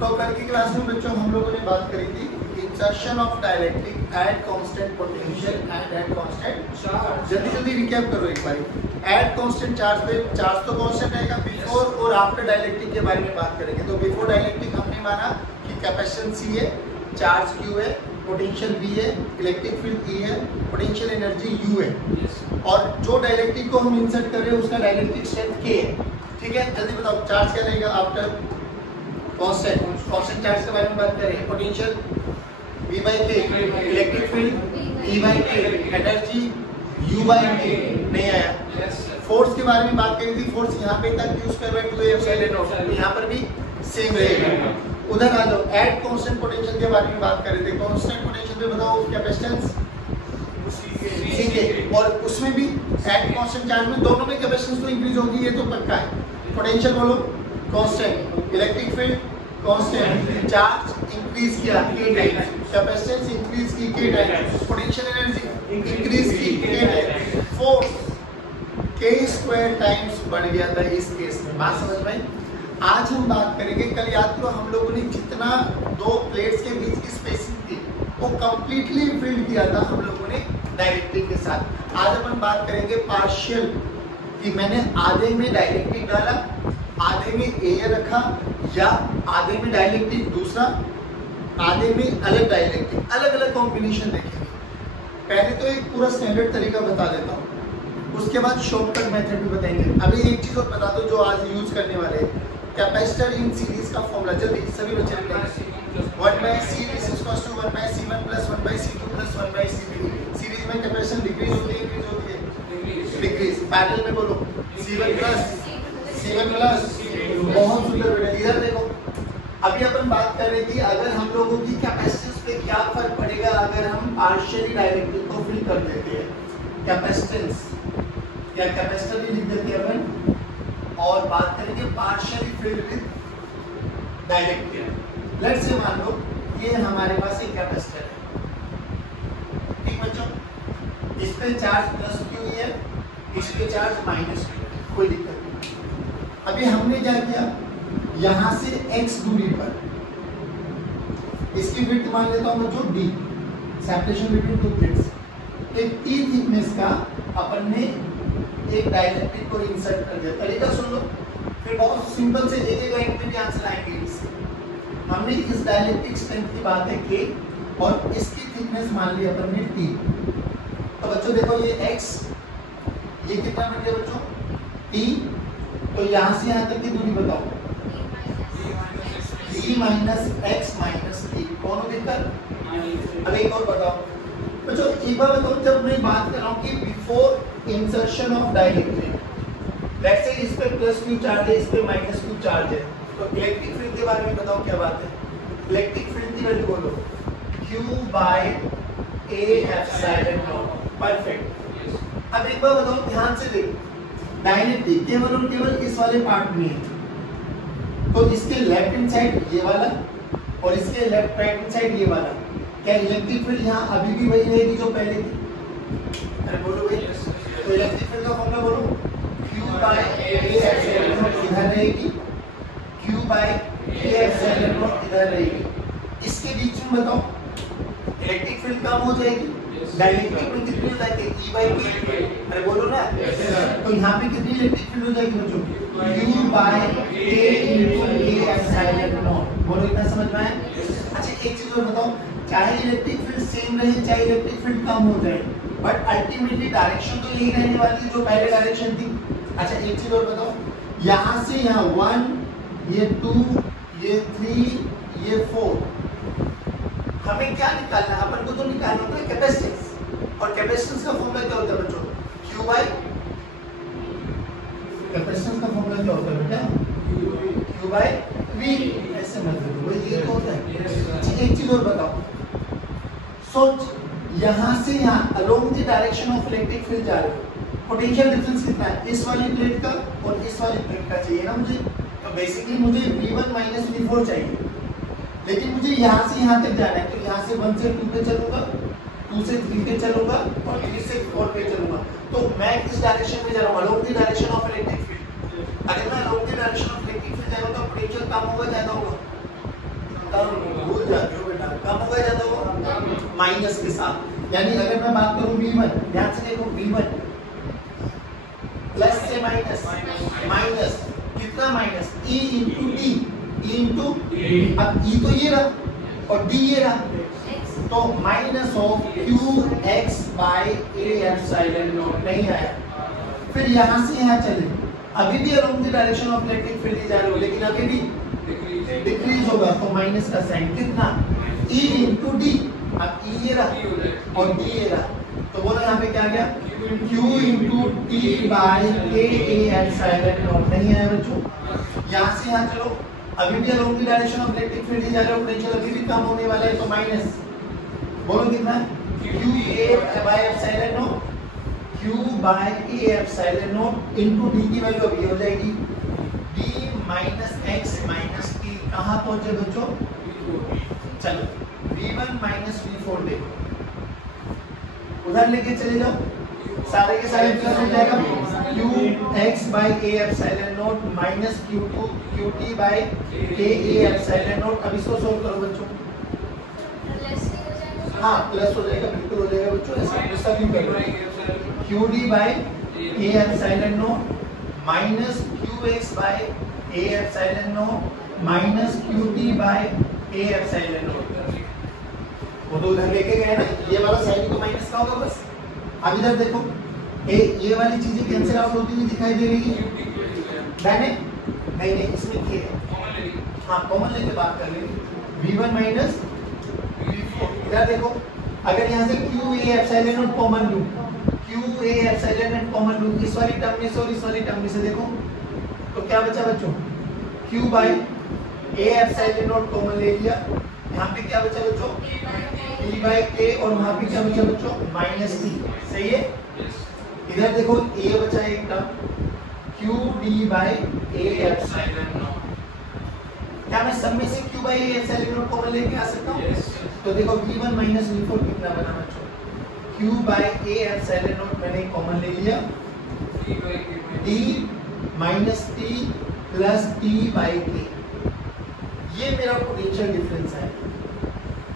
तो कल की क्लास में बच्चों हम लोगों ने बात करी थी insertion of dielectric at constant potential and at constant charge. जल्दी जल्दी रिकैप करो एक बार। एट कांस्टेंट चार्ज पे चार्ज तो कांस्टेंट रहेगा, बिफोर और आफ्टर डाइलेक्ट्रिक के बारे में बात करेंगे। तो बिफोर डाइलेक्ट्रिक हमने माना कि कैपेसिटेंस C है, चार्ज Q है, पोटेंशियल V है, इलेक्ट्रिक फील्ड E है, पोटेंशियल एनर्जी U है, और जो डाइलेक्ट्रिक को हम इंसर्ट कर रहे हैं उसका डाइलेक्ट्रिक स्ट्रेंथ K है। ठीक है, जल्दी बताओ चार्ज क्या रहेगा आफ्टर कांस्टेंट चार्ज के बारे में बात कर रहे हैं। Potential V by K, electric field E by K, energy U by K। नहीं आया। फोर्स के बारे में बात करी थी, फोर्स यहाँ पे तक Q square by 2A epsilon naught, यहाँ पर भी सेम रहेगा। उधर आ जाओ, एट कांस्टेंट पोटेंशियल के बारे में बात कर रहे थे। कांस्टेंट पोटेंशियल पे बताओ कैपेसिटेंस ठीक है, और उसमें भी एट कांस्टेंट चार्ज में दोनों में कैपेसिटेंस तो इंक्रीज होगी, ये तो पक्का है। पोटेंशियल बोलो constant, electric field constant, charge increase किया K टाइम्स, कैपेसिटेंस इंक्रीज की K times, potential energy increase की K times, force K square times बढ़ गया था इस केस में। बात समझ में? आज हम बात करेंगे, कल याद करो हम लोगों ने जितना दो प्लेट्स के बीच की स्पेसिंग थी वो कंप्लीटली फिल किया था हम लोगों ने डाइलेक्ट्रिक के साथ। आज अपन बात करेंगे पार्शियल, कि मैंने आधे में डाइलेक्ट्रिक डाला, आधे में एयर रखा, या आधे में डाइलेक्ट्रिक दूसरा, आधे में अलग डाइलेक्ट्रिक, अलग अलग कॉम्बिनेशन देखेंगे। पहले तो एक पूरा स्टैंडर्ड तरीका बता देता हूँ, उसके बाद शॉर्टकट मेथड भी बताएंगे। अभी एक चीज और बता दो जो आज यूज करने वाले हैं, कैपेसिटर इन सीरीज का फॉर्मूला जल्दी सभी बच्चे लिखेंगे। 1/C is equals to 1/C1 plus 1/C2 plus 1/C3। Series में कैपेसिटेंस डिक्रीज होती है, इंक्रीज होती है, डिक्रीज। पैरेलल में बोलो C1 plus बहुत सुंदर बेटा। इधर देखो, अभी अपन बात कर रहे थे अगर हम लोगों की कैपेसिटेंस पे क्या फर्क पड़ेगा अगर हम पार्शियली डाइलेक्ट्रिक को फिल कर देते हैं। कैपेसिटेंस या कैपेसिटर भी लिख देते हैं अपन, और बात करेंगे partially filled with dielectric. Let's say मान लो ये हमारे पास एक कैपेसिटर है, ठीक बच्चों, इस पे चार्ज प्लस Q है, इस पे चार्ज माइनस Q है, कोई दिक्कत नहीं। अभी हमने क्या किया, यहां से x दूरी पर इसकी विड्थ मान लेता हूं बच्चों D, separation between two plates. एक T थिकनेस का अपन ने एक डाइलेक्ट्रिक को इंसर्ट कर दिया। तरीका सुन लो, फिर बहुत सिंपल से एक एक लाइन में भी आंसर आएंगे इससे। हमने इस डाइलेक्ट्रिक स्ट्रेंथ की बात है K, और इसकी थिकनेस मान ली अपन ने T। तो बच्चों देखो ये x, ये कितना बन गया बच्चों T, तो यहां से यहां तक की दूरी बताओ T minus x minus T, कौन हो दिक्कत? अब एक और बताओ बच्चों, एक बार बताओ, जब मैं बात कर रहा हूँ कि before insertion of dielectric, let's say इस पे प्लस Q चार्ज है, इस पे माइनस Q चार्ज है, तो इलेक्ट्रिक फील्ड के बारे में बताओ क्या बात है। इलेक्ट्रिक फील्ड की वैल्यू बोलो Q by A epsilon not. Perfect. अब एक बार बताओ, ध्यान से देखो, डाइलेक्ट्रिक केवल और केवल इस वाले पार्ट में है, तो इसके लेफ्ट हैंड साइड ये वाला और इसके लेफ्ट राइट हैंड साइड ये वाला, क्या इलेक्ट्रिक फील्ड यहाँ अभी भी वही रहेगी जो पहले थी? अरे बोलो भाई, तो इलेक्ट्रिक फील्ड का फॉर्मूला बोलो Q by A epsilon not इधर रहेगी, Q by A epsilon not इधर रहेगी। इसके बीच में बताओ इलेक्ट्रिक फील्ड कम हो जाएगी, डाइलेक्ट्रिक में कितनी हो जाएगी E by K। अरे बोलो ना, तो यहाँ पे कितनी इलेक्ट्रिक फील्ड हो जाएगी बच्चों? Q by A into A epsilon not. बोलो इतना समझ में आया? अच्छा एक चीज और बताओ, चाहे इलेक्ट्रिक फील्ड सेम रहे चाहे इलेक्ट्रिक फील्ड कम हो जाए, बट अल्टीमेटली डायरेक्शन तो यही रहने वाली है जो पहले डायरेक्शन थी। अच्छा एक चीज और बताओ, यहाँ से यहाँ 1, ये 2, ये 3, ये 4, हमें क्या निकालना है? अपन को तो निकालना होता है कैपेसिटेंस, और कैपेसिटेंस का फॉर्मूला क्या होता है बच्चों? Q by, कैपेसिटेंस का फॉर्मूला क्या होता है बेटा? Q by V। ऐसे मत करो, ये तो होता है। एक चीज और बताओ, सोच, यहाँ से यहाँ along the direction of electric field जा रहे हो, पोटेंशियल डिफरेंस कितना है? इस वाली प्लेट का और इस वाली प्लेट का चाहिए ना मुझे, तो बेसिकली मुझे V1 माइनस V4 चाहिए, लेकिन मुझे यहाँ से यहाँ तक जाना है, तो यहाँ से 1 से 2 पे चलूंगा, 2 से 3 पे चलूंगा, और 3 से 4 पे चलूंगा। तो मैं किस डायरेक्शन में जा रहा हूँ? Along the direction of electric field. अगर मैं along the direction of electric field जा रहा हूँ तो पोटेंशियल कम होगा ज्यादा होगा? भूल जाते हो बेटा, कम होगा ज्यादा होगा माइनस के साथ। यानी अगर मैं बात करूं V1, ध्यान से देखो V1 प्लस से माइनस, माइनस कितना minus E into D, E into अब E तो ये रहा और D ये रहा, तो minus of Q X by A epsilon not नहीं आया। फिर यहाँ से यहाँ चले, अभी भी along the direction of electric field जा रहे हो, लेकिन अभी भी डिक्रीज होगा, तो माइनस का साइन कितना E इंटू डी, अब E ये रहा और D ये रहा, तो बोलो यहाँ पे क्या गया Q इंटू टी बाई के ए एप्सिलॉन नॉट नहीं आया बच्चों। यहाँ से यहाँ चलो, अभी भी along the direction of electric field जा रहे हो, पोटेंशियल अभी भी कम होने वाला है, तो माइनस बोलो कितना Q A by epsilon naught, Q by A epsilon naught into D की वैल्यू अभी हो जाएगी D minus x minus t। कहाँ पहुंचे बच्चों, चलो V1 माइनस V4 देखो, उधर लेके चले जाओ, सारे के सारे प्लस हो जाएगा Q x by A epsilon naught minus Q2 QT by K A epsilon naught. अब इसको सोल्व करो बच्चों, हाँ प्लस हो जाएगा, बिल्कुल हो जाएगा बच्चों, ऐसा भी कर लो Q D by A epsilon naught minus Q X by A epsilon naught minus Q T by A epsilon naught. वो तो उधर लेके गए ना, ये वाला साइन तो माइनस का होगा बस। अब इधर देखो ये वाली चीजें कैंसिल आउट होती हुई दिखाई दे रही है, मैंने नहीं इसमें के है, हाँ कॉमन लेके बात कर लेंगे V1 माइनस इधर देखो, अगर यहाँ से Q A epsilon not common लूं, Q A epsilon not common लूं, इस वाली टर्म में से और इस वाली टर्म में से देखो, तो क्या बचा बच्चों Q by A epsilon not common ले लिया, यहाँ पे क्या बचा बच्चों P बाई K और वहाँ पे क्या बचा बच्चों माइनस T, सही है। इधर देखो A बचा एक term Q D by A epsilon not, क्या मैं सब में से Q by A epsilon not common लेके आ सकता हूँ, तो देखो V1 माइनस V4 कितना बना बच्चों Q by A epsilon not मैंने कॉमन ले लिया, D minus T plus T by K, ये मेरा पोटेंशियल डिफरेंस है।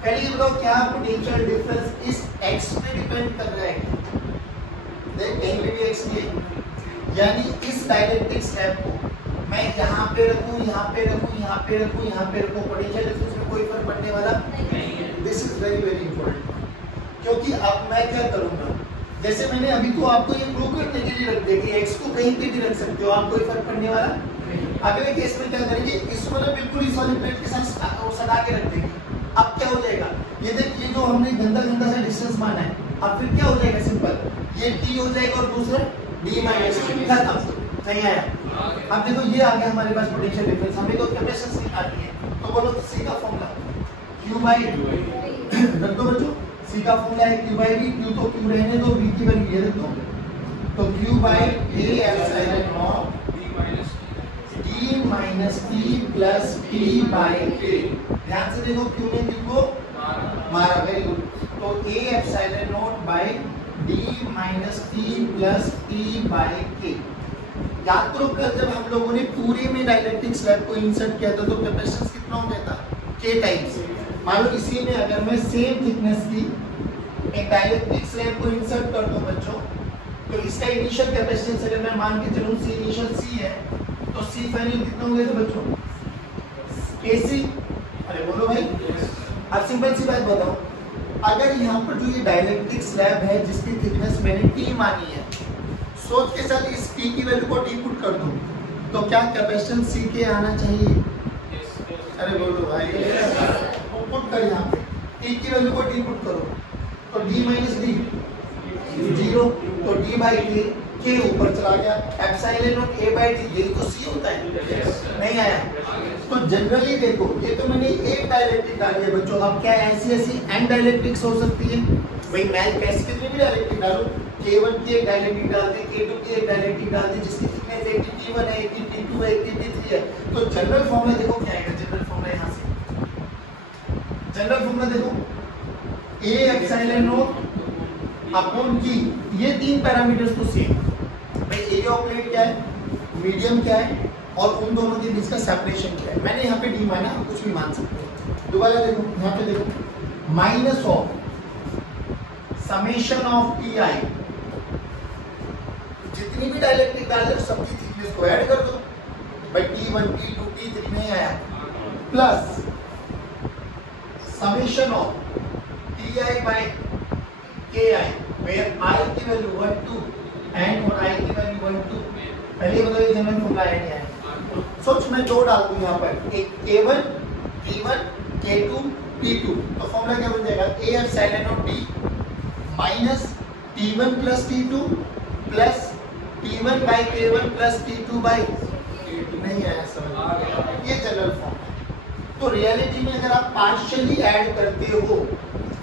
पहले ये बताओ क्या पोटेंशियल डिफरेंस इस x पे डिपेंड कर रहा है, देख कहीं पे भी x है, यानी इस डाइलेक्ट्रिक स्लैब को मैं यहाँ पे रखूँ, यहाँ पे रखूँ, यहाँ पे रखूँ, यहाँ पे रखूँ, पोटेंशियल डिफरेंस में कोई फर्क पड़ने वाला नहीं। This is very very important, क्योंकि अब मैं क्या करूँगा, जैसे मैंने अभी तो आपको ये प्रूव करने के लिए रख दिया कि x को कहीं पे भी रख सकते हो, आपको कोई फर्क पड़ने वाला। अगले केस में क्या करेंगे, इसको ना बिल्कुल इस वाली प्लेट के साथ सटा के रख देंगे। अब क्या हो जाएगा, ये देखिए जो हमने गंदा गंदा सा डिस्टेंस माना है, अब फिर क्या हो जाएगा सिंपल, ये t हो जाएगा और दूसरा d माइनस खत्म, नहीं आया। अब देखो ये आ गया हमारे पास पोटेंशियल डिफरेंस, हमें तो कैपेसिटेंस निकालनी है, तो बोलो c का फॉर्मूला q बाई रख दो बच्चों, c का फॉर्मूला है q बाई v, q तो q रहने दो, v की वैल्यू ये रख दो, तो q by a epsilon not d minus t plus p by k। ध्यान से देखो q ने q को मारा, वेरी गुड, तो a epsilon not by d minus t plus p by k। याद करो कल जब हम लोगों ने पूरे में डाइलेक्ट्रिक स्लैब को इंसर्ट किया था तो कैपेसिटेंस कितना हो गया था k टाइम्स। मान लो इसी में अगर मैं सेम थिकनेस की एक डाइलेक्ट्रिक स्लैब को इंसर्ट कर दूं बच्चों, तो इसका इनिशियल कैपेसिटेंस अगर मैं मान के चलूं c इनिशियल c है, तो c फाइनल कितना हो गया था बच्चों kc। अरे बोलो भाई, अब सिंपल सी बात बताओ, अगर यहाँ पर जो ये डाइलेक्ट्रिक स्लैब है जिसकी थिकनेस मैंने t मानी है, सोच के साथ इस t की वैल्यू को t पुट कर दूं, तो क्या कैपेसिटेंस c के आना चाहिए? अरे बोलो भाई, पुट कर यहाँ पे t की वैल्यू को t पुट करो, तो d माइनस d 0, तो d बाई k ऊपर चला गया, epsilon naught a by d, यही तो c होता है, नहीं आया। तो जनरली देखो ये तो मैंने एक डाइलेक्ट्रिक डाली है बच्चों, अब क्या ऐसी ऐसी n डाइलेक्ट्रिक्स हो सकती है भाई, मैं कैसे कितनी भी डाइलेक्ट्रिक डालूं, k1 की एक डाइलेक्ट्रिक डालते, k2 की एक डाइलेक्ट्रिक डालते जिसकी थिकनेस एक t1 है, एक t2 है, एक t3 है, तो जनरल फॉर्मूला देखो क्या आएगा, जनरल फॉर्मूला यहाँ से, जनरल फॉर्मूला देखो a epsilon not upon g, ये तीन पैरामीटर्स तो सेम भाई, एरिया ऑफ प्लेट क्या है, मीडियम क्या है, और उन दोनों के बीच का सेपरेशन क्या है। मैंने यहाँ पे डी माना, आप कुछ भी मान सकते हैं। दोबारा देखो, यहाँ पे देखो, minus of summation of T I, जितनी भी डाइलेक्ट्रिक डाले सबकी थिकनेस को ऐड कर दो भाई, T1 T2 T3 नहीं आया, plus summation of Ti by Ki, where I की वैल्यू 1 2 and और I की वैल्यू 1 2। पहले बताओ ये जनरल फॉर्मूला है नहीं है। सोच मैं दो डाल दूं यहाँ पर, एक K1 T1 K2 T2, तो फॉर्मूला क्या बन जाएगा, A epsilon not T minus T1 plus T2 plus T1 by K1 plus T2 by, नहीं आया समझ, ये जनरल फॉर्म है। तो रियलिटी में अगर आप पार्शियली ऐड करते हो,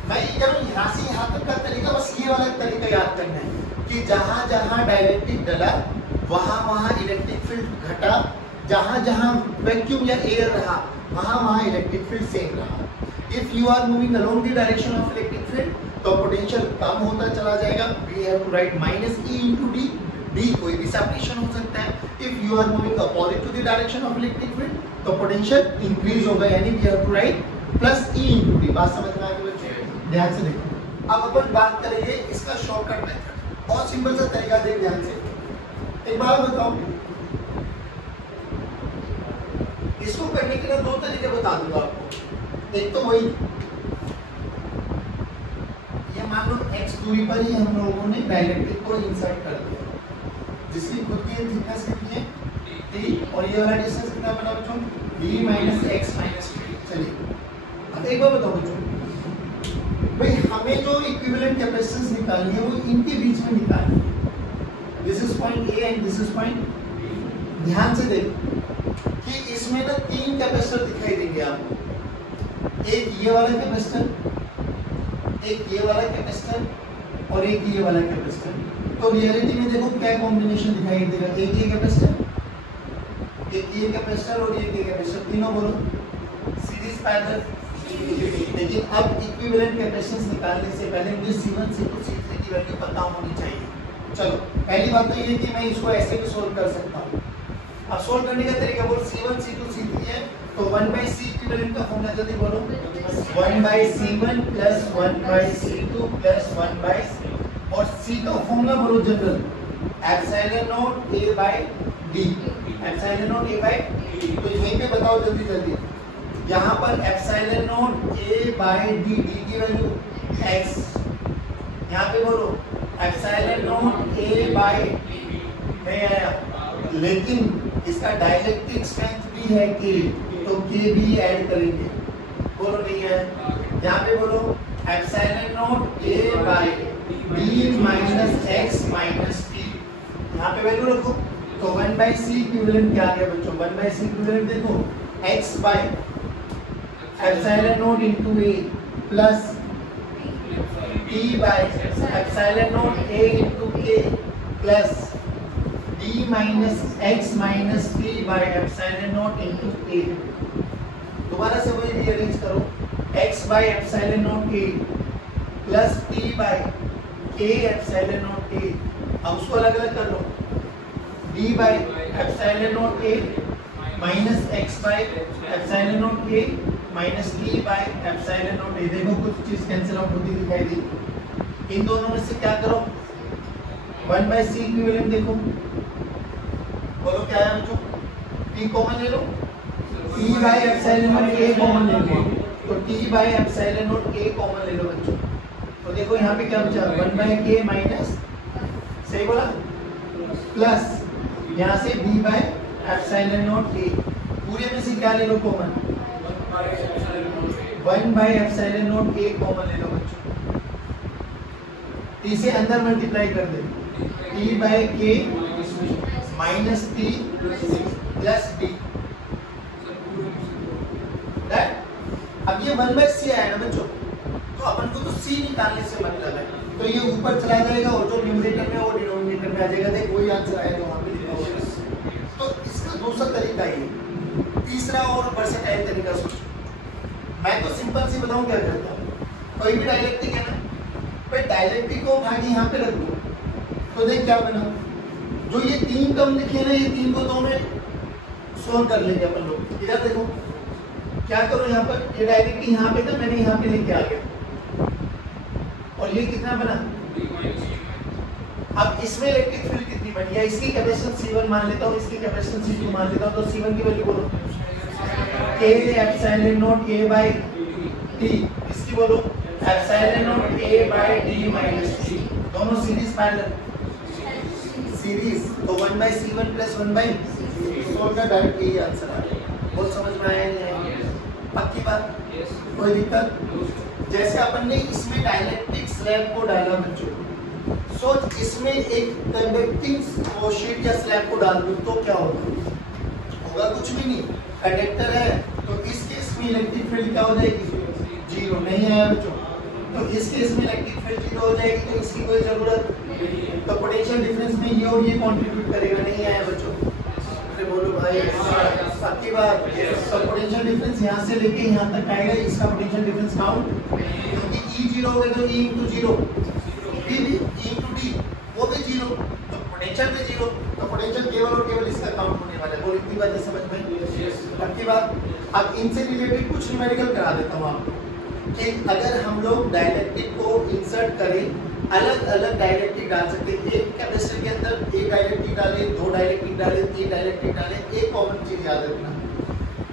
मैं ये कह रहा हूँ यहाँ से यहाँ तक का तरीका, बस ये वाला तरीका याद करना है कि जहाँ जहाँ डाइलेक्ट्रिक डला वहाँ वहाँ इलेक्ट्रिक फील्ड घटा, जहाँ जहाँ वैक्यूम या एयर रहा वहाँ वहाँ इलेक्ट्रिक फील्ड सेम रहा। If you are moving along the direction of electric field तो पोटेंशियल कम होता चला जाएगा। We have to write minus E into D, D कोई भी सेपरेशन हो सकता है। If you are moving opposite to the direction of electric field तो पोटेंशियल इंक्रीज होगा, यानी we have to write plus E into D। बात समझ में आ गई बच्चे, ध्यान से देखो। अब अपन बात करेंगे इसका शॉर्टकट मेथड, बहुत सिंपल सा तरीका देख ध्यान से। एक बात बताओ, इसको करने के लिए दो तरीके बता दूंगा आपको। एक तो वही, ये मान लो x दूरी पर ही हम लोगों ने डाइलेक्ट्रिक को इंसर्ट कर दिया, जिसकी खुद की थिकनेस कितनी है t, और ये वाला डिस्टेंस कितना बना बच्चों, d minus x minus t। चलिए अब एक बार बताओ बच्चों, भाई हमें जो इक्विवेलेंट कैपेसिटेंस निकालनी है वो इनके बीच में निकालनी है। This is point A and this is point. ध्यान से देखो कि इसमें ना तीन कैपेसिटर दिखाई देंगे आपको, एक ये वाला कैपेसिटर, एक ये वाला कैपेसिटर और एक ये वाला कैपेसिटर। तो रियलिटी में देखो क्या कॉम्बिनेशन दिखाई देगा, एक ये कैपेसिटर, एक ये कैपेसिटर और एक ये कैपेसिटर, तीनों बोलो सीरीज पैरेलल। लेकिन अब इक्विवेलेंट कैपेसिटेंस निकालने से पहले मुझे C1 C2 C3 की वैल्यू पता होनी चाहिए। चलो पहली बात तो ये कि मैं इसको ऐसे भी सोल्व कर सकता हूँ। अब सोल्व करने का तरीका बोल, C1 C2 C3 है तो 1/C इक्विवेलेंट का फॉर्मूला जल्दी बोलो, 1/C1 प्लस 1/C2 प्लस 1/, और C का फॉर्मूला बोलो general, epsilon naught A by D, epsilon naught A by D। तो यहीं पे बताओ जल्दी जल्दी, यहाँ पर epsilon naught A by D, D की वैल्यू x, यहाँ पे बोलो एप्सिलॉन नॉट A by, नहीं आया, लेकिन इसका डाइलेक्ट्रिक स्ट्रेंथ भी है K, तो K भी ऐड करेंगे, बोलो नहीं है। यहाँ पे बोलो epsilon naught A by D minus x minus t, यहाँ पे वैल्यू रखो। तो 1/C इक्विवेलेंट क्या आ गया बच्चों, 1/C इक्विवेलेंट देखो x by epsilon naught into A plus t by epsilon naught A into K plus d minus x minus t by epsilon naught into A। दोबारा से वही रीअरेंज करो, x by epsilon naught A plus t by K epsilon naught A। अब उसको अलग अलग कर लो, d by epsilon naught A minus x by epsilon naught A minus t by epsilon naught A। देखो कुछ चीज कैंसिल आउट होती दिखाई दी, इन दोनों में से क्या करो, 1/C इक्विवेलेंट देखो, बोलो क्या है बच्चों, t कॉमन ले लो, t by epsilon naught A common ले लो, तो t by epsilon naught A common ले लो बच्चों। तो देखो यहाँ पे क्या बचा, 1/K माइनस, सही बोला, प्लस यहाँ से d by epsilon naught A, पूरे में से क्या ले लो कॉमन, 1/एप्सिलॉन नॉट A कॉमन ले लो बच्चों। t से अंदर मल्टीप्लाई कर दे, t by K minus t plus d। अब ये 1/C आया ना बच्चों, तो अपन को तो C निकालने से मतलब है, तो ये ऊपर चला जाएगा और जो न्यूमरेटर में वो डिनोमिनेटर में आ जाएगा। देख वही आंसर आएगा वहां पे लिखा होगा। तो इसका दूसरा तरीका ये, तीसरा और वर्सेटाइल तरीका सोचो। मैं तो सिंपल सी बताऊं क्या करता हूँ, कोई भी डाइलेक्ट्रिक है ना, भाई डाइलेक्ट्रिक को उठा के यहाँ पे रख दो, तो देख क्या बना, जो ये तीन टर्म लिखे ना, ये तीन को दोनों सोल्व कर लेंगे अपन लोग। इधर देखो क्या करो, यहाँ पर ये डायरेक्टली यहाँ पे था, मैंने यहाँ पे लेके आ गया और ये कितना बना। अब इसमें इलेक्ट्रिक फील्ड कितनी बनी है, इसकी कैपेसिटेंस C1 मान लेता हूँ, इसकी कैपेसिटेंस C2 मान लेता हूँ, तो C1 की वैल्यू बोलो K epsilon naught A by T, इसकी बोलो epsilon naught A by D minus T, दोनों सीरीज पैरेलल सीरीज, तो 1 by C1 plus 1 by solve का डायरेक्ट यही आंसर आ गया। बहुत समझ में आया नहीं है, पक्की बात, कोई दिक्कत। जैसे अपन ने इसमें डाइलेक्ट्रिक स्लैब को डाला बच्चों, सोच इसमें एक कंडक्टिंग शीट या स्लैब को डाल दूं तो क्या होगा, होगा कुछ भी नहीं, कंडक्टर है तो इस केस में इलेक्ट्रिक फील्ड क्या हो जाएगी, जीरो, नहीं आया बच्चों, तो इस केस में इलेक्ट्रिक फील्ड जीरो हो जाएगी, तो इसकी कोई जरूरत, तो पोटेंशियल डिफरेंस में ये और ये कंट्रीब्यूट करेगा, नहीं आया बच्चों, अरे बोलो भाई पक्की बात। तो पोटेंशियल डिफरेंस यहाँ से लेके यहाँ तक आएगा, इसका पोटेंशियल डिफरेंस काउंट, क्योंकि E जीरो हो गया तो E इंटू जीरो, B भी E इंटू D वो भी जीरो, तो पोटेंशियल भी जीरो, तो पोटेंशियल केवल और केवल इसका काउंट होने वाला है। वो इतनी बात समझ में पक्की बात। अब इनसे रिलेटेड कुछ न्यूमेरिकल करा देता हूँ आपको कि अगर हम लोग डाइलेक्ट्रिक को इंसर्ट करें, अलग अलग डाइलेक्ट्रिक डाल सकते हैं, एक कैपेसिटर के अंदर एक डाइलेक्ट्रिक डाले, दो डाइलेक्ट्रिक डाले, तीन डाइलेक्ट्रिक डाले, एक कॉमन चीज याद रखना,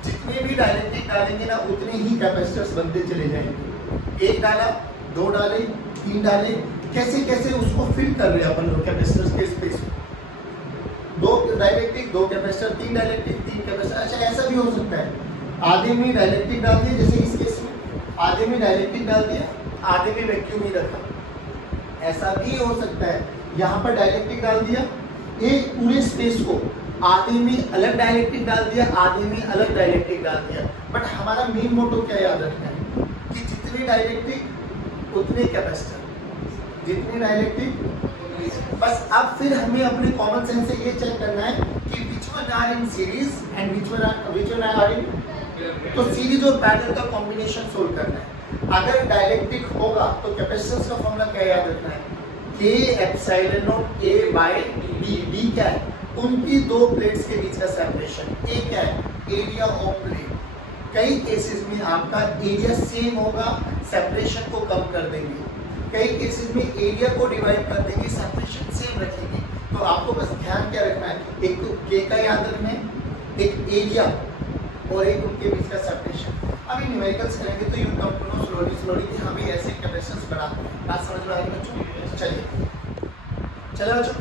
जितने भी डाइलेक्ट्रिक डालेंगे ना उतने ही कैपेसिटर्स बनते चले जाएंगे। एक डाला, दो डाले, तीन डाले, कैसे कैसे उसको फिल कर रहे हैं अपन लोग कैपेसिटर्स के स्पेस में, दो डाइलेक्ट्रिक, दो कैपेसिटर, तीन डाइलेक्ट्रिक, तीन कैपेसिटर। अच्छा ऐसा भी हो सकता है आधे में डाइलेक्ट्रिक डाल दिया, जैसे इस केस में आधे में डाइलेक्ट्रिक डाल दिया, आधे में वैक्यूम ही रखा, ऐसा भी हो सकता है। यहाँ पर डाइलेक्ट्रिक डाल दिया, एक पूरे स्पेस को आधे में अलग डाइलेक्ट्रिक डाल दिया, आधे में अलग डाइलेक्ट्रिक डाल दिया, बट हमारा मेन मोटो क्या याद रखना है कि जितने डाइलेक्ट्रिक उतने कैपेसिटर, जितने डाइलेक्ट्रिक, बस अब फिर हमें अपने कॉमन सेंस से ये चेक करना है कि which one are in series and which one are in, तो सीरीज और पैरेलल का कॉम्बिनेशन सोल्व करना है। अगर डाइलेक्ट्रिक होगा तो कैपेसिटेंस का फॉर्मूला क्या याद रखना है, K epsilon naught A by D, D क्या है, उनकी दो प्लेट्स के बीच का सेपरेशन, A क्या है, एरिया ऑफ प्लेट। कई केसेस में आपका एरिया सेम होगा, सेपरेशन को कम कर देंगे, कई केसेस में एरिया को डिवाइड कर देंगे, सेपरेशन सेम रखेंगे। तो आपको बस ध्यान क्या रखना है, एक तो K का याद रखना है, एक एरिया और एक उनके बीच का सेपरेशन। अभी न्यूमेरिकल्स करेंगे तो you come to know slowly कि हमें ऐसे कैपेसिटेंस बना, बात समझ में आ रही है बच्चों। चलिए बच्चों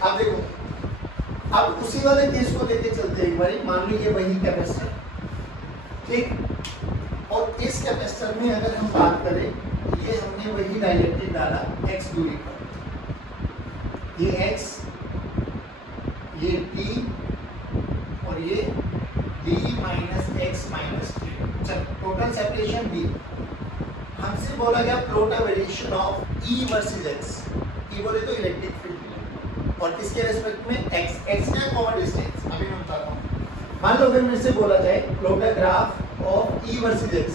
अब देखो, अब उसी वाले केस को लेके चलते हैं एक बार, मान लीजिए वही कैपेसिटर, ठीक, और इस कैपेसिटर में अगर हम बात करें, ये हमने वही डाइलेक्ट्रिक डाला x दूरी पर, ये x, ये t और ये d minus x minus t, चल टोटल सेपरेशन d। हमसे बोला गया plot a variation of E versus x, E बोले तो इलेक्ट्रिक फील्ड और किसके रेस्पेक्ट में x, x का कॉमन डिस्टेंस अभी मैं बताता हूँ। मान लो अगर मेरे से बोला जाए plot a graph of E versus x,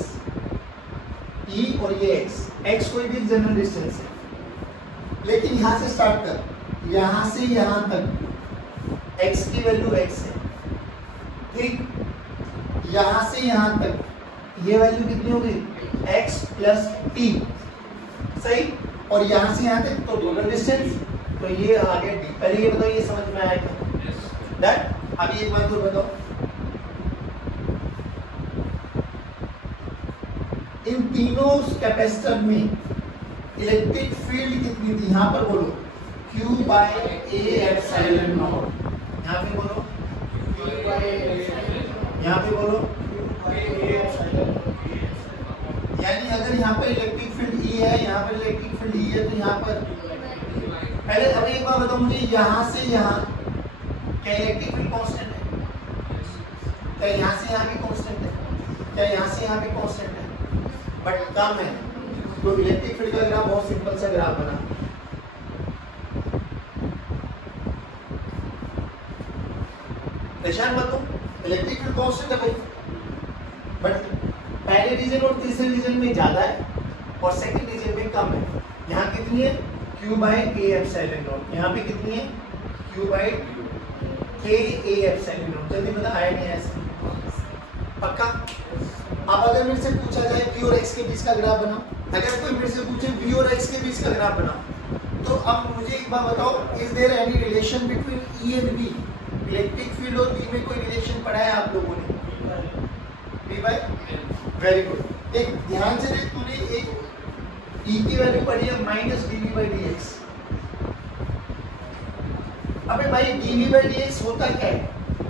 E और ये x कोई भी जनरल डिस्टेंस है, लेकिन यहाँ से स्टार्ट कर, यहाँ से यहाँ तक x की वैल्यू x है, ठीक, यहाँ से यहाँ तक ये वैल्यू कितनी हो गई, x प्लस t, सही, और यहाँ से यहाँ तक तो टोटल डिस्टेंस, तो ये आ गया d। पहले ये बताओ, ये समझ में आया क्या, डन। अभी एक बात और बताओ, इन तीनों कैपेसिटर में इलेक्ट्रिक फील्ड कितनी थी, यहाँ पर बोलो Q by A epsilon naught, यहाँ पे बोलो यहाँ पे बोलो, यानी अगर यहाँ पर इलेक्ट्रिक फील्ड E है, यहाँ पर इलेक्ट्रिक फील्ड E है, तो यहाँ पर पहले अब एक बार बताओ मुझे, यहाँ से यहाँ क्या इलेक्ट्रिक फील्ड कांस्टेंट है, क्या यहाँ से यहाँ भी कांस्टेंट है, क्या यहाँ से यहाँ भी कांस्टेंट है, बट कम है, तो इलेक्ट्रिक फील्ड का ग्राफ बहुत सिंपल सा ग्राफ बना, परेशान मत हो, इलेक्ट्रिक फील्ड कांस्टेंट है भाई, बट पहले रीजन और तीसरे रीजन में ज्यादा है और सेकंड रीजन में कम है। यहाँ कितनी है, Q by A epsilon naught, यहाँ पे कितनी है, Q बाय के ए एप्सिलॉन नॉट। जल्दी बता आया नहीं ऐसे पक्का। अब अगर मेरे से पूछा जाए v और x के बीच का ग्राफ बनाओ, अगर कोई मेरे से पूछे v और x के बीच का ग्राफ बनाओ, तो अब मुझे एक बात बताओ, is there any relation between E and B? Electric field और B में कोई रिलेशन पढ़ा है आप लोगों ने? B by very good. एक ध्यान से देख, तूने एक E की वैल्यू पढ़ी है माइनस dV/dx। अबे भाई dV/dx होता क्या है?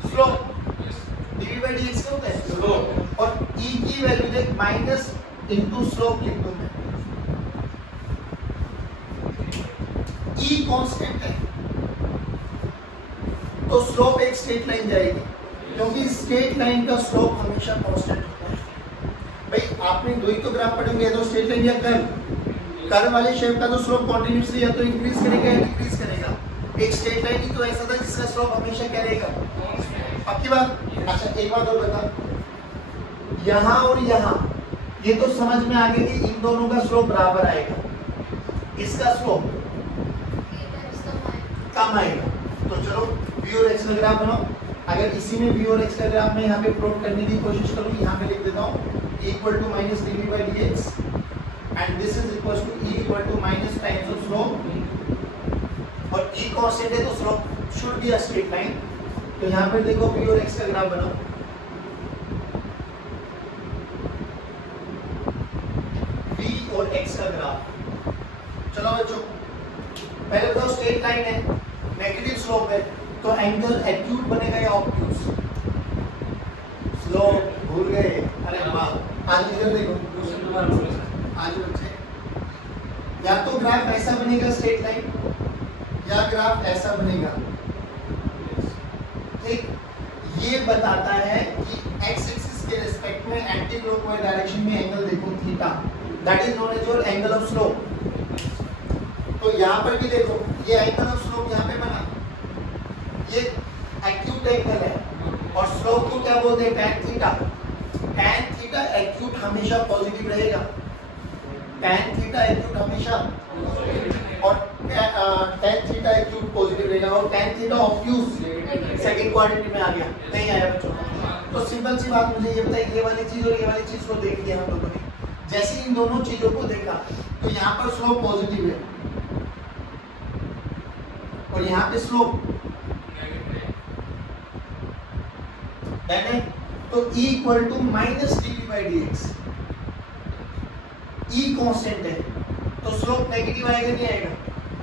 स्लोप। dV/dx क्या होता है? स्लोप। और E की वैल्यू देख माइनस इनटू स्लोप लिख दूं मैं। E कांस्टेंट है तो स्लोप एक स्ट्रेट लाइन जाएगी, क्योंकि स्ट्रेट लाइन का स्लोप हमेशा कांस्टेंट होता है। भाई आपने दो ही तो ग्राफ पढ़ेंगे, तो स्ट्रेट लाइन या कर्व। कर्व वाले शेप का तो स्लोप कंटीन्यूअसली या तो इंक्रीज करेगा या डिक्रीज करेगा। एक स्ट्रेट लाइन ही तो ऐसा था जिसका स्लोप हमेशा क्या रहेगा? पक्की बात। अच्छा एक बात और बता, यहाँ और यहाँ ये तो समझ में आ गया कि इन दोनों का स्लोप बराबर आएगा, इसका स्लोप कम आएगा। तो चलो v और x का ग्राफ बनाओ। अगर इसी में v और x का ग्राफ मैं यहाँ पे प्लॉट करने की कोशिश करूँ, यहाँ पे लिख देता हूँ equal to minus dV/dx and this is equal to E equal to minus times of slope, और E कांस्टेंट है तो slope should be a straight line. तो यहाँ पे देखो v और x का ग्राफ बनाओ। v और x का ग्राफ, चलो बच्चों पहले बताओ, स्ट्रेट लाइन है, नेगेटिव स्लोप है, तो एंगल एक्यूट बनेगा या ऑब्ट्यूज? स्लोप भूल गए? अरे वाह, आज इधर देखो, आज बच्चे या तो ग्राफ ऐसा बनेगा स्ट्रेट लाइन, या ग्राफ ऐसा बनेगा। ठीक, ये बताता है कि x एक्सिस के रिस्पेक्ट में एंटी क्लॉकवाइज डायरेक्शन में एंगल देखो theta, that is known as your angle of slope. तो यहाँ पर भी देखो, ये एंगल ऑफ स्लोप यहाँ पे बना, ये एक्यूट एंगल है, और स्लोप को क्या बोलते हैं? tan theta. tan theta acute हमेशा पॉजिटिव रहेगा, tan थीटा एक्यूट हमेशा, और tan थीटा एक्यूट पॉजिटिव रहेगा, और tan theta obtuse second quadrant में आ गया, नहीं आया बच्चों। तो सिंपल सी बात, मुझे ये बताइए, ये वाली चीज और ये वाली चीज को देख लिया हम लोगों ने, जैसे इन दोनों चीजों को देखा तो यहाँ पर स्लोप पॉजिटिव है और यहाँ पे स्लोप है, तो E equal to minus dV/dx। E constant है तो स्लोप नेगेटिव आएगा नहीं आएगा?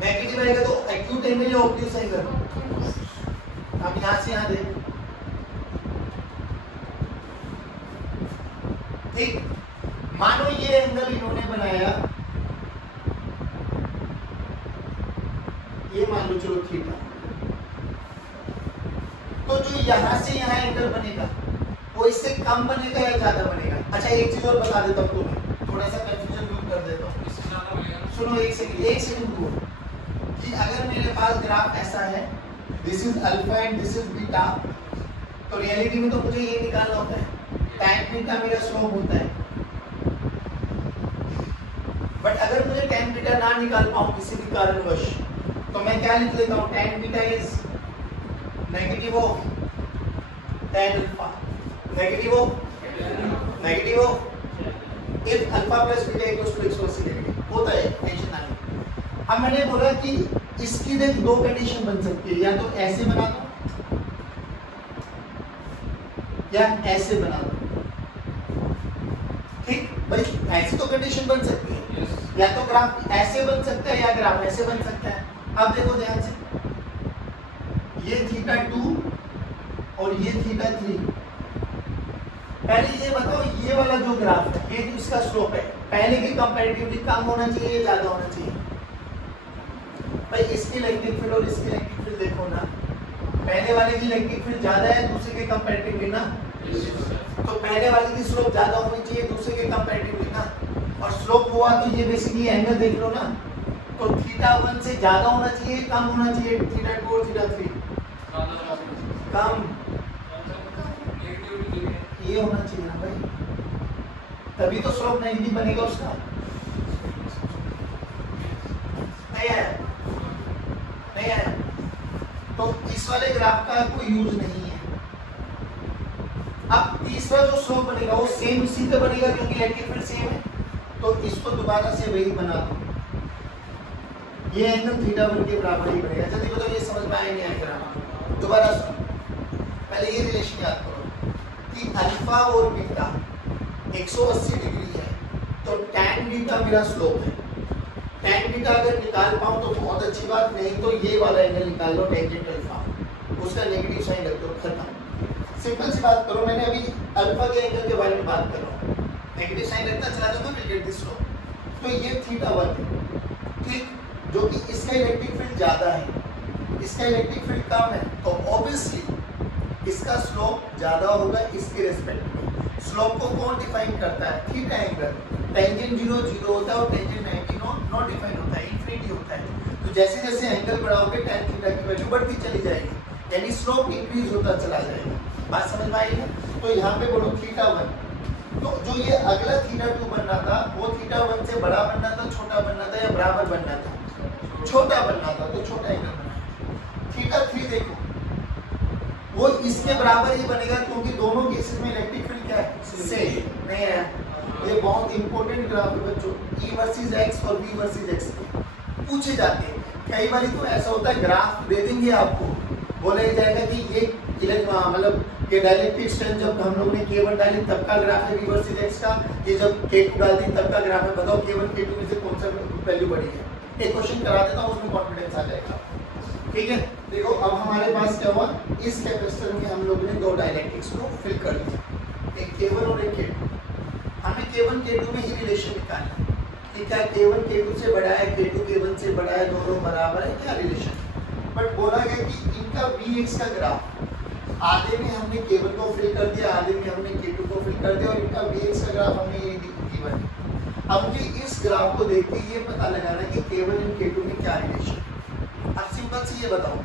नेगेटिव आएगा तो एक्यूट एंगल या ऑब्ट्यूज एंगल? अब यहाँ से यहाँ देख, ठीक, मानो ये एंगल इन्होंने बनाया, ये मान लो चलो थीटा, तो जो यहाँ से यहाँ एंगल बनेगा वो इससे कम बनेगा या ज्यादा बनेगा? अच्छा एक चीज और बता देता हूँ तुम्हें, थोड़ा सा कंफ्यूजन दूर कर देता हूँ। सुनो एक सेकंड दूर, कि अगर मेरे पास ग्राफ ऐसा है, this is alpha and this is beta, तो रियलिटी में तो मुझे ये निकालना होता है, tan बीटा मेरा स्लोप होता है। बट अगर मुझे tan बीटा ना निकाल पाऊँ किसी भी कारणवश, तो मैं क्या लिख लेता हूँ? tan beta is negative of tan alpha, negative of if alpha plus beta equals to x negative होता है, टेंशन ना ले। अब मैंने बोला कि इसकी देख दो कंडीशन बन सकती है, या तो ऐसे बना दो या ऐसे बना दो। ठीक भाई, ऐसी तो कंडीशन बन सकती है, या तो ग्राफ ऐसे बन सकता है या ग्राफ ऐसे बन सकता है। अब देखो ध्यान से, ये थीटा 2 और ये थीटा 3। पहले ये बताओ, ये वाला जो ग्राफ है, ये जो इसका स्लोप है, पहले के कंपैरेटिवली कम होना चाहिए या ज्यादा होना चाहिए? भाई इसकी इलेक्ट्रिक फील्ड और इसकी इलेक्ट्रिक फील्ड देखो ना, पहले वाले की इलेक्ट्रिक फील्ड ज्यादा है दूसरे के कंपैरेटिवली ना, तो पहले वाले की स्लोप ज्यादा होनी चाहिए दूसरे के कंपैरेटिवली ना, और स्लोप हुआ तो ये बेसिकली एंगल देख लो ना, तो थीटा 1 से ज्यादा होना चाहिए कम होना चाहिए? थीटा 2 और थीटा 3 कम, ये होना चाहिए ना भाई, तभी तो स्लोप नेगेटिव बनेगा उसका। नहीं आया? तो इस वाले ग्राफ का कोई यूज नहीं है। अब तीसरा जो स्लोप बनेगा वो सेम इसी पे बनेगा क्योंकि इलेक्ट्रिक फील्ड सेम है, तो इसको दोबारा से वही बना दो, ये एंगल थीटा 1 के बराबर ही बनेगा। जल्दी बताओ ये समझ में आया नहीं आया? दोबारा सुनो, पहले ये रिलेशन याद करो कि अल्फा और बीटा 180 डिग्री है, तो tan बीटा मेरा स्लोप है। tan बीटा अगर निकाल पाऊं तो बहुत अच्छी बात, नहीं तो ये वाला एंगल निकाल लो टेंजेंट अल्फा, उसका नेगेटिव साइन रख दो, खत्म। सिंपल सी बात करो, मैंने अभी अल्फा के एंगल के बारे में बात कर रहा हूं, नेगेटिव साइन रखता चला दूंगा, विल गेट दिस स्लोप। तो ये थीटा 1 है, ठीक, जो कि इसका इलेक्ट्रिक फील्ड ज्यादा है, इसका इलेक्ट्रिक फील्ड कम है, तो ऑब्वियसली इसका स्लोप ज्यादा होगा इसके रेस्पेक्ट में। स्लोप को कौन डिफाइन करता है? Theta angle. टेंजेंट 0 0 होता है और टेंजेंट 90 नॉट डिफाइन होता है, इंफिनिटी होता है। तो जैसे जैसे एंगल बढ़ाओगे tan थीटा की वैल्यू बढ़ती चली जाएगी, यानी स्लोप इंक्रीज होता चला जाएगा। बात समझ में आई है? तो यहाँ पे बोलो थीटा 1, तो जो ये अगला थीटा 2 बनना था वो थीटा 1 से बड़ा बनना था, छोटा बनना था, या बराबर बनना था? छोटा बनना था, तो छोटा एंगल बना। थीटा 3 देखो, वो इसके बराबर ही बनेगा क्योंकि दोनों केसेस में इलेक्ट्रिक फील्ड क्या है? सेम नहीं है। ये बहुत इंपॉर्टेंट ग्राफ है बच्चों, E वर्सेस X और V वर्सेस X पूछे जाते हैं। कई बार तो ऐसा होता है ग्राफ दे देंगे आपको, बोला जाएगा कि ये मतलब ये डायरेक्टिव स्ट्रेंथ जब हम लोगों ने K1 डाली तब का ग्राफ है V वर्सेस X का, ये जब K2 डाल दी तब का ग्राफ है, बताओ K1 K2 में से कौन सा वैल्यू बढ़ी है? एक क्वेश्चन करा देता हूँ, उसमें कॉन्फिडेंस आ जाएगा। ठीक है, देखो अब हमारे पास क्या हुआ, इस कैपेसिटर में हम लोग ने दो डायलेक्ट्रिक्स को फिल कर दिया, एक K1 और एक K2। हमें K1 K2 में ही रिलेशन निकालना है कि क्या K1 K2 से बड़ा है, K2 K1 से बड़ा है, दोनों बराबर है, क्या रिलेशन। बट बोला गया कि इनका Vx का ग्राफ आधे में हमने K1 को फिल कर दिया, आधे में हमने K2 को फिल कर दिया, और इनका Vx का ग्राफ हमने ये गिवन है। अब मुझे इस ग्राफ को देख के ये पता लगाना है कि K1 और K2 में क्या रिलेशन। अब सिंपल से ये बताओ,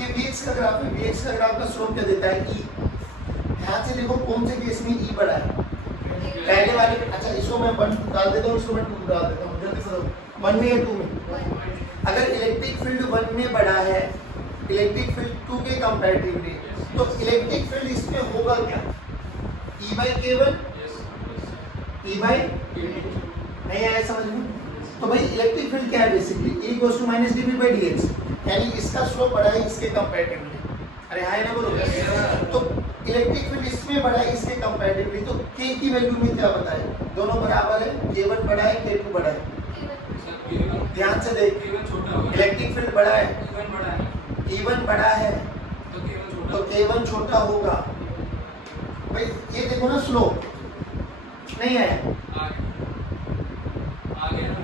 ये Vx का ग्राफ है, Vx का ग्राफ का स्लोप क्या देता है? E। ध्यान से देखो कौन से केस में E बड़ा है, पहले वाले। अच्छा इसको मैं 1 डाल देता हूँ, इसको मैं 2 डाल देता हूँ, जल्दी बताओ 1 में या 2 में? अगर इलेक्ट्रिक फील्ड 1 में बड़ा है, इलेक्ट्रिक फील्ड 2 के कंपैरेटिवली, तो इलेक्ट्रिक फील्ड इसमें होगा क्या? E/K1, E/K2 नहीं आया समझ में? तो भाई इलेक्ट्रिक फील्ड क्या है बेसिकली? E = -dV/dx, यानी इसका स्लोप बड़ा है इसके कंपैरेटिवली। अरे हां ना बोलो। तो इलेक्ट्रिक फील्ड इसमें बड़ा है इसके कंपैरेटिवली, तो K की वैल्यू में क्या बताए? दोनों बराबर है, K1 बड़ा है, K2 बड़ा है। ध्यान से देख, इलेक्ट्रिक फील्ड बड़ा है, E1 बड़ा है, तो K1 छोटा होगा। भाई ये देखो ना स्लोप नहीं है,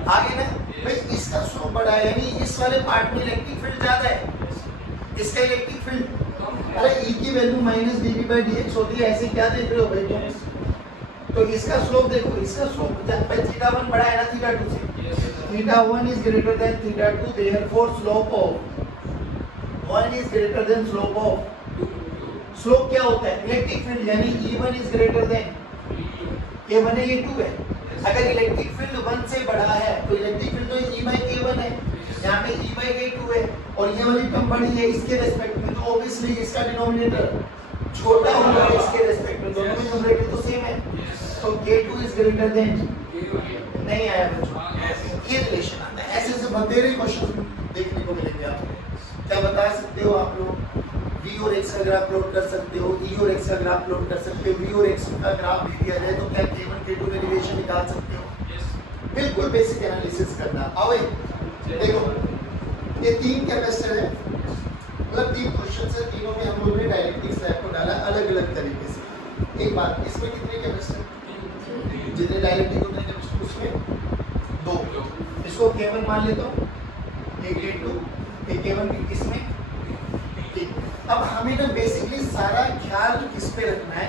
आगे ना भाई इसका स्लोप बड़ा है, यानी इस वाले पार्ट में इलेक्ट्रिक फील्ड ज्यादा है, इसका इलेक्ट्रिक फील्ड। अरे E की वैल्यू -dV/dx होती है, ऐसे क्या देख रहे हो भाई तुम? तो इसका स्लोप देखो, इसका स्लोप भाई थीटा 1 बड़ा है ना थीटा 2 से, theta 1 is greater than theta 2, therefore slope of 1 is greater than slope of. Slope क्या होता है? इलेक्ट्रिक फील्ड, यानी E1 is greater than K1 है, ये 2 है। अगर इलेक्ट्रिक फील्ड 1 से बड़ा है तो इलेक्ट्रिक फील्ड तो E/K1 है, यहाँ पे E/K2 है, और ये वाली टर्म बड़ी है इसके रेस्पेक्ट में, तो ऑब्वियसली इसका डिनोमिनेटर छोटा होगा इसके रेस्पेक्ट में, दोनों में न्यूमरेटर तो सेम है, तो K2 इज ग्रेटर देन। नहीं आया बच्चों, ये रिलेशन आता है। ऐसे ऐसे बतेरे क्वेश्चन देखने को मिलेंगे आपको। क्या बता सकते हो आप लोग? V और X का ग्राफ प्लॉट कर सकते हो, E और X का ग्राफ प्लॉट कर सकते हो, V और X का ग्राफ दे दिया जाए तो क्या K1 K2 में रिलेशन निकाल सकते हो? बिल्कुल बेसिक एनालिसिस करना। आओ देखो, ये 3 कैपेसिटर है, मतलब 3 क्वेश्चन है, तीनों में हम लोगों ने डायरेक्ट्रिक्स टाइप को डाला अलग अलग तरीके से। एक बात, इसमें कितने कैपेसिटर? जितने डायरेक्ट्रिक उतने कैपेसिटर, उसमें 2। इसको K1 मान लेता हूँ, एक K2, एक K1 इसमें। अब हमें ना बेसिकली सारा ख्याल किस पे रखना है,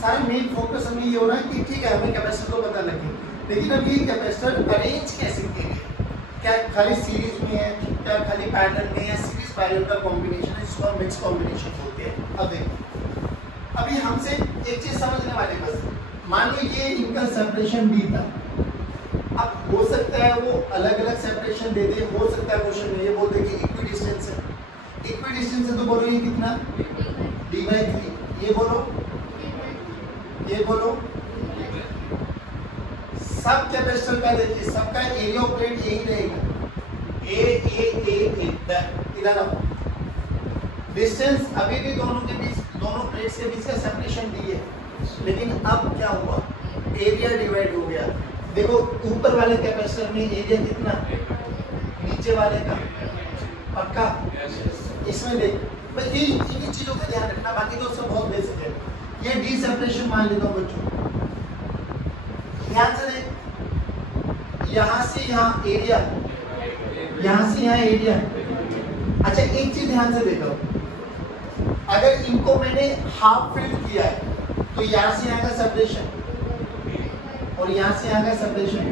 सारा मेन फोकस हमें ये हो रहा है कि ठीक है हमें कैपेसिटर तो पता लगे, लेकिन अब ये कैपेसिटर अरेंज कैसे किए, क्या खाली सीरीज में है, क्या खाली पैरेलल में, या सीरीज पैरेलल का कॉम्बिनेशन है, जिसको हम मिक्स कॉम्बिनेशन बोलते हैं। अब देखो, अभी हमसे एक चीज समझने वाले बस, मान लो ये इनका सेपरेशन D था, अब हो सकता है वो अलग अलग सेपरेशन दे दे, हो सकता है क्वेश्चन में ये बोलते कि इक्वी डिस्टेंस है, इक्विडिस्टेंस है तो बोलो ये कितना, d/3। ये बोलो, ये बोलो। सब कैपेसिटर का देखिए, सबका एरिया ऑफ प्लेट यही रहेगा, a इधर आओ। डिस्टेंस अभी भी दोनों के बीच, दोनों प्लेट्स के बीच का सेपरेशन दी है, लेकिन अब क्या हुआ, एरिया डिवाइड हो गया। देखो ऊपर वाले कैपेसिटर में एरिया कितना, नीचे वाले का पक्का। इसमें देख बस ये इन चीजों का ध्यान रखना, बाकी तो सब बहुत बेसिक है। ये डी सेपरेशन मान लेता हूँ बच्चों, ध्यान से देख, यहाँ से यहाँ एरिया, यहाँ से यहाँ एरिया। अच्छा एक चीज ध्यान से देखो, अगर इनको मैंने हाफ फिल किया है तो यहाँ से यहाँ का सेपरेशन और यहाँ से यहाँ का सेपरेशन।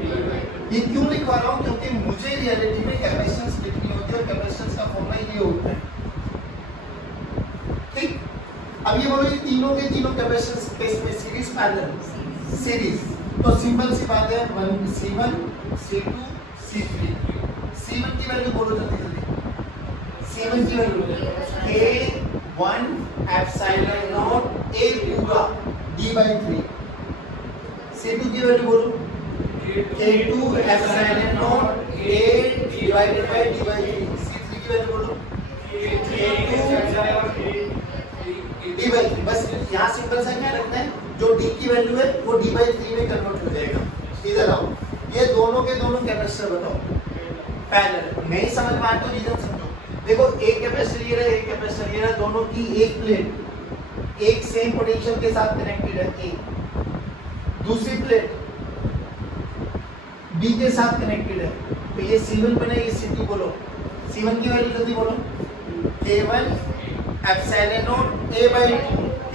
ये क्यों लिखवा रहा हूँ, क्योंकि मुझे रियलिटी में कैपेसिटेंस लिखनी होती है और कैपेसिटेंस का फॉर्मूला ये होता है। ठीक, अब ये बोलो ये तीनों के तीनों कैपेसिटेंस केस में सीरीज पैरेलल, सीरीज तो सिंपल सी बात है, C1 C2 C3। C1 की वैल्यू बोलो जल्दी जल्दी, C1 की value K1 epsilon naught A पूरा d/3। C2 की वैल्यू बोलो K2 epsilon naught A divided by d/3। C3 की वैल्यू बोलो K2 d/3। बस यहाँ सिंपल सा क्या रखना है, जो d की वैल्यू है वो d/3 में कन्वर्ट हो जाएगा। इधर आओ, ये दोनों के दोनों कैपेसिटर बताओ पैरेलल। नहीं समझ में आए तो रीजन समझो। देखो एक कैपेसिटर ये रहा, एक कैपेसिटर ये रहा, दोनों की एक प्लेट एक सेम पोटेंशियल के साथ कनेक्टेड है, ए। दूसरी प्लेट बी के साथ कनेक्टेड है, तो ये C1 बने, ये C2 बोलो। C1 की वैल्यू जल्दी बोलो K1 epsilon not A/2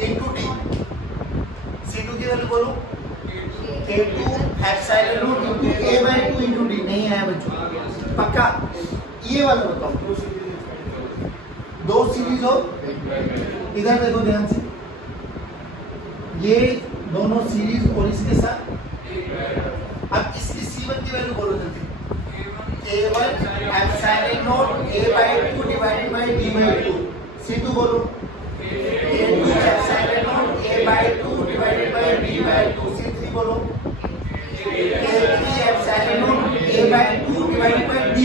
into d। C2 की वैल्यू बोलो K2 epsilon naught into A/2 into d। नहीं आया बच्चों, पक्का। ये वाला बताओ, दो सीरीज हो, इधर देखो ध्यान से, ये दोनों सीरीज और इसके साथ। अब इसकी C1 की वैल्यू बोलो जल्दी, K1 epsilon not A/2 divided by d/2। C2 बोलो K2 epsilon not A/2 divided by d/2। C3 बोलो K3 epsilon not A/2 divided by d।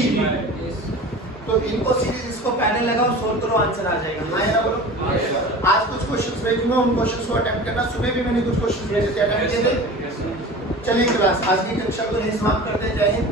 तो इनको सीरीज, इसको पैनल लगाओ, सोल्व करो, आंसर आ जाएगा। हाँ या ना बोलो। आज कुछ क्वेश्चंस भेजूंगा, उन क्वेश्चंस को अटेम्प्ट करना। सुबह भी मैंने कुछ क्वेश्चंस भेजे थे, अटेम्प्ट किए थे। चलिए क्लास आज की कक्षा को यहीं समाप्त करते हैं। जय हिंद।